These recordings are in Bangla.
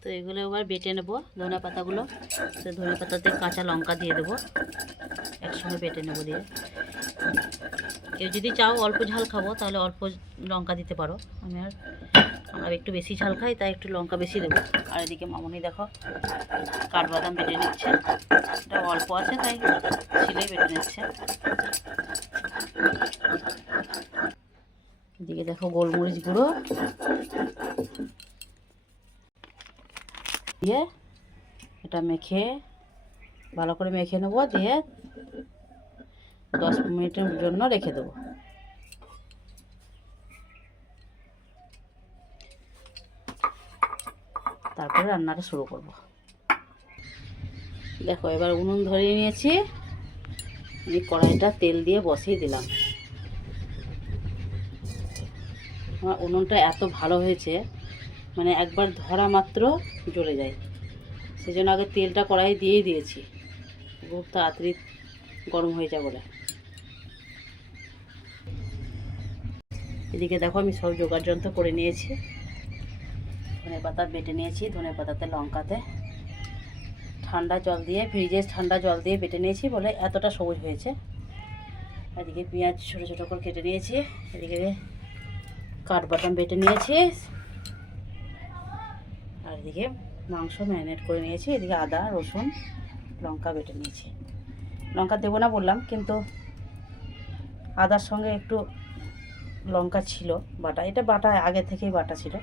তো এগুলো এবার বেটে নেবো ধনে পাতাগুলো। তো ধনে পাতাতে কাঁচা লঙ্কা দিয়ে দেবো, একসঙ্গে বেটে নেবো। দিয়ে কেউ যদি চাও অল্প ঝাল খাবো তাহলে অল্প লঙ্কা দিতে পারো। আমরা একটু বেশি ঝাল খাই, তাই একটু লঙ্কা বেশি দেবো। আর এদিকে মামনি দেখো কাঠবাদাম বেটে নিচ্ছে, এটা অল্প আছে তাই শিলেই বেটে নিচ্ছে। এদিকে দেখো গোলমরিচ গুঁড়ো দিয়ে এটা মেখে ভালো করে মেখে নেবো, দিয়ে 10 মিনিটের জন্য রেখে দেবো। তারপরে রান্নাটা শুরু করব। দেখো এবার উনুন ধরিয়ে নিয়েছি, এই কড়াইটা তেল দিয়ে বসিয়ে দিলাম। আমার উনুনটা এত ভালো হয়েছে, মানে একবার ধরা মাত্র জ্বলে যায়, সেজন্য আগে তেলটা কড়াই দিয়েই দিয়েছি, খুব তাড়াতাড়ি গরম হয়ে যায় বলে। এদিকে দেখো আমি সব জোগাড় যন্ত্র করে নিয়েছি। ধনে পাতা বেটে নিয়েছি, ধনে পাতাতে লঙ্কাতে ঠান্ডা জল দিয়ে, ফ্রিজে ঠান্ডা জল দিয়ে বেটে নিয়েছি বলে এতটা সবুজ হয়েছে। এদিকে পেঁয়াজ ছোটো ছোটো করে কেটে নিয়েছি, এদিকে কাঠবাদাম বেটে নিয়েছি, আর এদিকে মাংস ম্যারিনেট করে নিয়েছি। এদিকে আদা রসুন লঙ্কা বেটে নিয়েছি। লঙ্কা দেবো না বললাম, কিন্তু আদার সঙ্গে একটু লঙ্কা ছিল বাটা, এটা বাটা আগে থেকেই বাটা ছিল,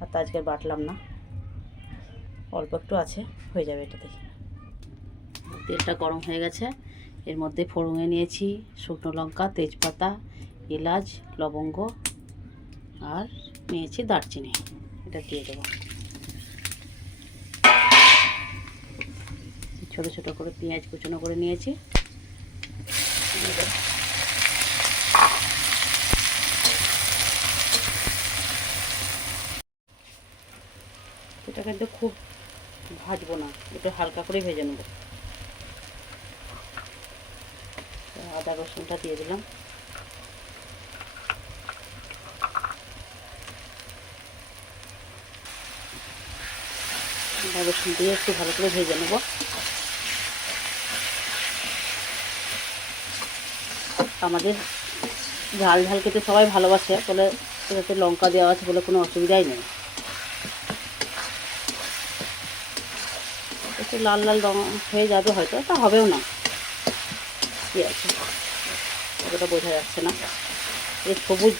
আর তা আজকে বাটলাম না, অল্প একটু আছে, হয়ে যাবে এটাতে। তেলটা গরম হয়ে গেছে, এর মধ্যে ফোড়নে নিয়েছি শুকনো লঙ্কা, তেজপাতা, এলাচ, লবঙ্গ আর নিয়েছি দারচিনি, এটা দিয়ে দেবো। ছোটো ছোটো করে পেঁয়াজ কুচনো করে নিয়েছি, এটা কিন্তু খুব ভাজবো না, একটু হালকা করে ভেজে নেব। আদা রসুনটা দিয়ে দিলাম, আদা রসুন দিয়ে একটু ভালো করে ভেজে নেব। আমাদের ঝাল ঝাল খেতে সবাই ভালোবাসে বলে এটাতে লঙ্কা দেওয়া আছে বলে কোনো অসুবিধাই নেই। একটু লাল লাল রঙ হয়ে যাবে হয়তো, তা হবেও না, কী আছে, অতটা বোঝা যাচ্ছে না। এই সবুজ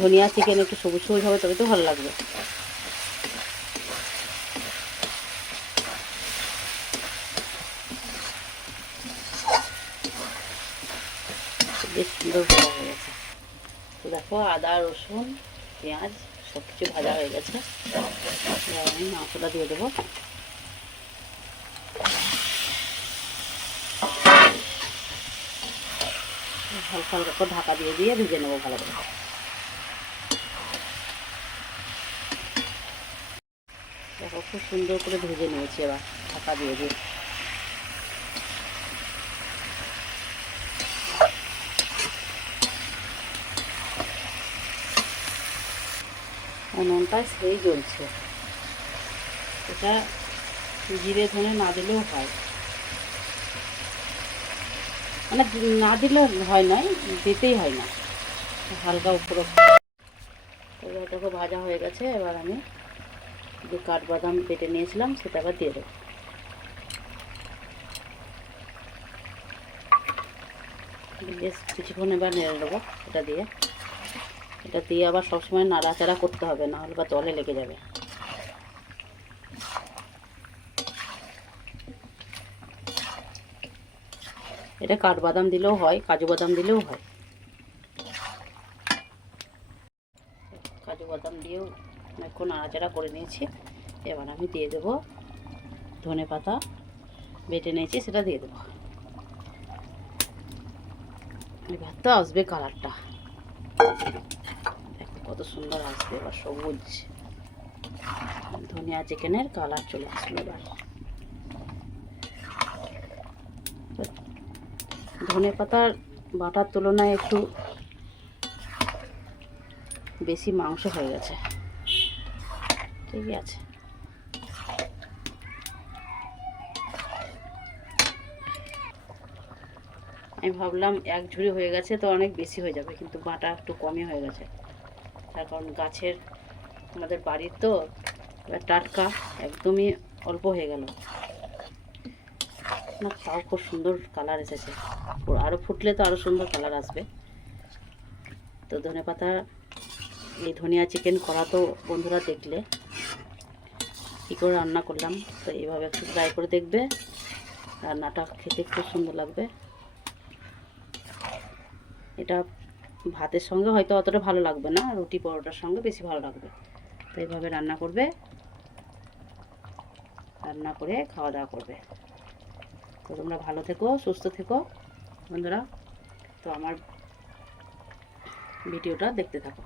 ধনিয়া চিকেন একটু সবুজ সবুজ হবে তবে তো ভালো লাগবে। বেশ সুন্দর ভাজা হয়ে গেছে। তো দেখো আদা রসুন পেঁয়াজ সব কিছু ভাজা হয়ে গেছে, আমি মাংসটা দিয়ে দেবো। হালকা হালকা করে ঢাকা দিয়ে দিয়ে ভেজে নেবো ভালো করে। দেখো খুব সুন্দর করে ভেজে নিয়েছি, এবার ঢাকা দিয়ে দিয়ে। উনুনটা সেই জ্বলছে, এটা জিরে ধনে না দিলেও হয়, মানে না দিলে হয় নয়, দিতেই হয় না, হালকা উপরে। এবার দেখো ভাজা হয়ে গেছে, এবার আমি যে কাঠবাদাম বেটে নিয়েছিলাম সেটা আবার দিয়ে দেবো। বেশ কিছুক্ষণ এবার নেড়ে দেবো এটা দিয়ে। এটা দিয়ে আবার সবসময় নাড়াচাড়া করতে হবে, না হলে বা তলে লেগে যাবে। এটা কাঠবাদাম দিলেও হয়, কাজু বাদাম দিলেও হয়। কাজু বাদাম দিয়েও একটু নাড়াচাড়া করে নিয়েছি। এবার আমি দিয়ে দেবো ধনে পাতা বেটে নিয়েছি, সেটা দিয়ে দেবো। এবার তো আসবে কালারটা, দেখো কত সুন্দর আসবে, এবার সবুজ ধনিয়া চিকেনের কালার চলে আসবে। এবার ধনে পাতার বাটার তুলনায় একটু বেশি মাংস হয়ে গেছে, ঠিকই আছে। আমি ভাবলাম এক ঝুড়ি হয়ে গেছে তো অনেক বেশি হয়ে যাবে, কিন্তু বাটা একটু কমই হয়ে গেছে। তার কারণ গাছের, আমাদের বাড়ির তো এবার টাটকা, একদমই অল্প হয়ে গেল না। তাও খুব সুন্দর কালার এসেছে, আরও ফুটলে তো আরও সুন্দর কালার আসবে। তো ধনেপাতা, এই ধনিয়া চিকেন করা তো বন্ধুরা দেখলে কী করে রান্না করলাম, তো এইভাবে একটু ট্রাই করে দেখবে, রান্নাটা খেতে খুব সুন্দর লাগবে। এটা ভাতের সঙ্গে হয়তো অতটা ভালো লাগবে না, রুটি পরোটার সঙ্গে বেশি ভালো লাগবে। তো এইভাবে রান্না করবে, রান্না করে খাওয়া দাওয়া করবে। তো তোমরা ভালো থেকো, সুস্থ থেকো বন্ধুরা। তো আমার ভিডিওটা দেখতে থাকো।